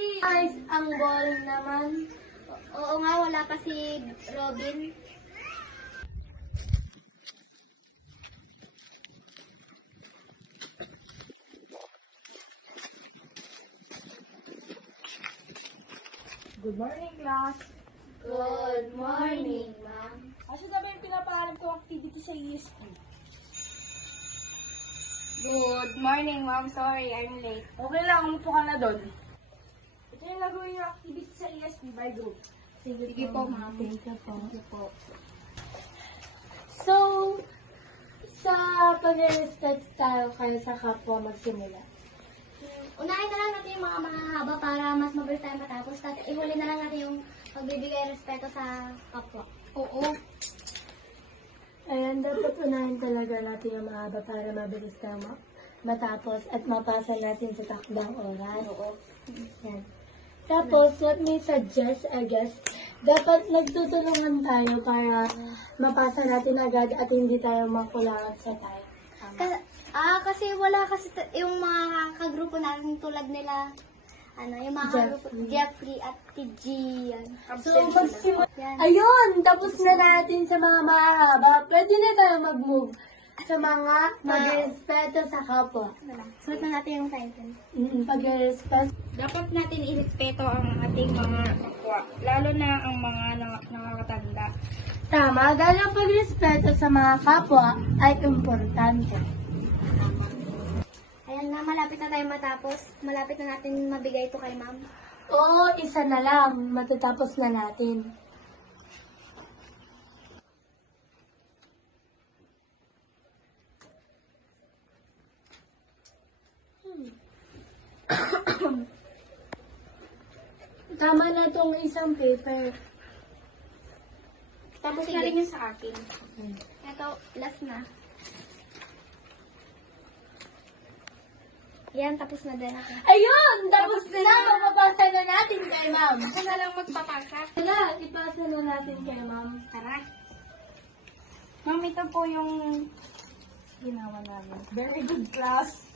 Guys, ang ball naman. Oo nga, wala pa si Robin. Good morning, class. Good morning, ma'am. Asa na ba yung pinapaalam kong activity sa ESP? Good morning, ma'am. Sorry, I'm late. Okay lang, umupo ka na doon. Ito yung lagawin yung activity sa ESP by group. Sige po, ma'am. Thank you po. So, sa pag-respect tayo kayo sa kapwa magsimula. Unahin na lang natin yung mga mahahaba para mas mabilis tayo matapos. Tapos ihuli na lang natin yung pagbibigay respeto sa kapwa. Oo. Ayan, dapat unahin talaga natin yung mahaba para mabilis tayo matapos at mapasa natin sa takdang oras. Oo. Yan. Tapos, let me suggest, I guess, dapat nagtutulungan tayo para mapasa natin agad at hindi tayo makulangan sa time. Kasi wala kasi yung mga kagrupo natin tulad nila, yung mga kagrupo, Jeffrey at TG, yan. So, magsimula. Yan. Ayun, tapos na natin sa mga mahaba. Pwede na tayo mag-move sa mga mag-respeto sa kapwa. Suot na natin yung title. Pag-respeto. Dapat natin irespeto ang ating mga kapwa, lalo na ang mga nakakatanda. Tama, dahil ang pag-respeto sa mga kapwa ay importante. Ayan na, malapit na tayo matapos. Malapit na natin mabigay ito kay ma'am. Oo, isa na lang. Matatapos na natin. Tama na tong isang paper. Tapos na rin yun sa akin. Ito, last na. Yan, tapos na din ako. Ayun! Tapos na! Mapapasa na natin kay ma'am. Ako na lang magpapasa. Tara, ipasa na natin kay ma'am. Tara. Ma'am, ito po yung ginawa namin. Very good, class.